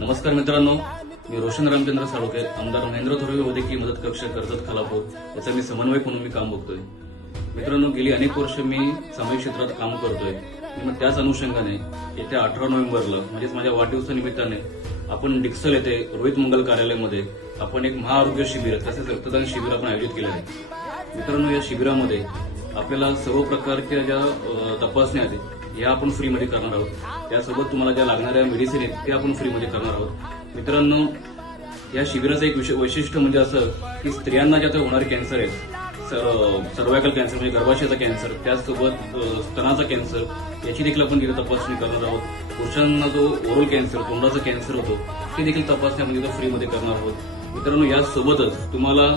नमस्कार मित्रांनो मी रोशन रामचंद्र साळुके आमदार महेंद्र थोरवे वैद्यकीय मदत कक्ष कर्जत खालापूर याचा मी समन्वयक म्हणून मी काम बघतोय. मित्रांनो गेली अनेक वर्ष मी सामाजिक क्षेत्रात काम करतोय. आणि मग त्याच अनुषंगाने येत्या अठरा नोव्हेंबरला म्हणजेच माझ्या वाढदिवसानिमित्ताने आपण डिक्सल येथे रोहित मंगल कार्यालयामध्ये आपण एक महाआरोग्य शिबिर तसेच रक्तदान शिबिर आपण आयोजित केलं आहे. मित्रांनो या शिबिरामध्ये आपल्याला सर्व प्रकारच्या ज्या तपासण्या आहेत हे आपण फ्रीमध्ये करणार आहोत. त्यासोबत तुम्हाला ज्या लागणाऱ्या मेडिसिन आहेत त्या आपण फ्रीमध्ये करणार आहोत. मित्रांनो या शिबिराचं एक विशे- वैशिष्ट्य म्हणजे असं की स्त्रियांना ज्या आता होणारे कॅन्सर आहेत सर्वायकल कॅन्सर म्हणजे गर्भाशयाचा कॅन्सर त्याचसोबत स्तनाचा कॅन्सर याची देखील आपण तिथे तपासणी करणार आहोत. पुरुषांना जो ओरल कॅन्सर तोंडाचा कॅन्सर होतो ते देखील तपासणी आपण तिथं फ्रीमध्ये करणार आहोत. मित्रांनो यासोबतच तुम्हाला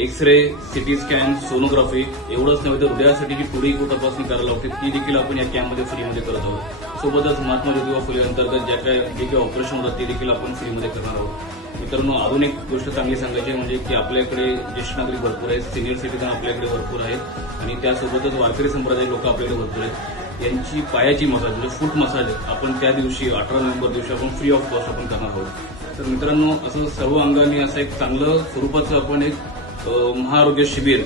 X ray CT scan sonography एवढंच नव्हे तर हृदयासाठी जी पुढे तपासणी करायला लागते ती देखील आपण या कॅम्पमध्ये फ्रीमध्ये करत आहोत. सोबतच महात्मा ज्योतिबा फुले अंतर्गत ज्या काय जे काही ऑपरेशन होतात ते देखील आपण फ्रीमध्ये करणार आहोत. मित्रांनो अजून एक गोष्ट चांगली सांगायची आहे म्हणजे की आपल्याकडे ज्येष्ठ नागरिक भरपूर आहेत सिनियर सिटीजन आपल्याकडे भरपूर आहेत आणि त्यासोबतच वारकरी संप्रदाय लोक आपल्याकडे भरपूर आहेत. यांची पायाची मसाज म्हणजे फूट मसाज आपण त्या दिवशी अठरा नोव्हेंबर दिवशी आपण फ्री ऑफ कॉस्ट आपण करणार आहोत. तर मित्रांनो असं सर्व अंगाने असं एक चांगलं स्वरूपाचं आपण एक महाआरोग्य शिबिर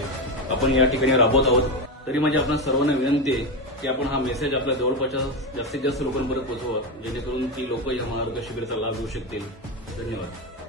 आपण या ठिकाणी राबवत आहोत. तरी माझी आपल्या सर्वांना विनंती आहे की आपण हा मेसेज आपल्या जवळपासच्या जास्तीत जास्त लोकांपर्यंत पोहोचवा जेणेकरून ती लोक या महाआरोग्य शिबिराचा लाभ घेऊ शकतील. धन्यवाद.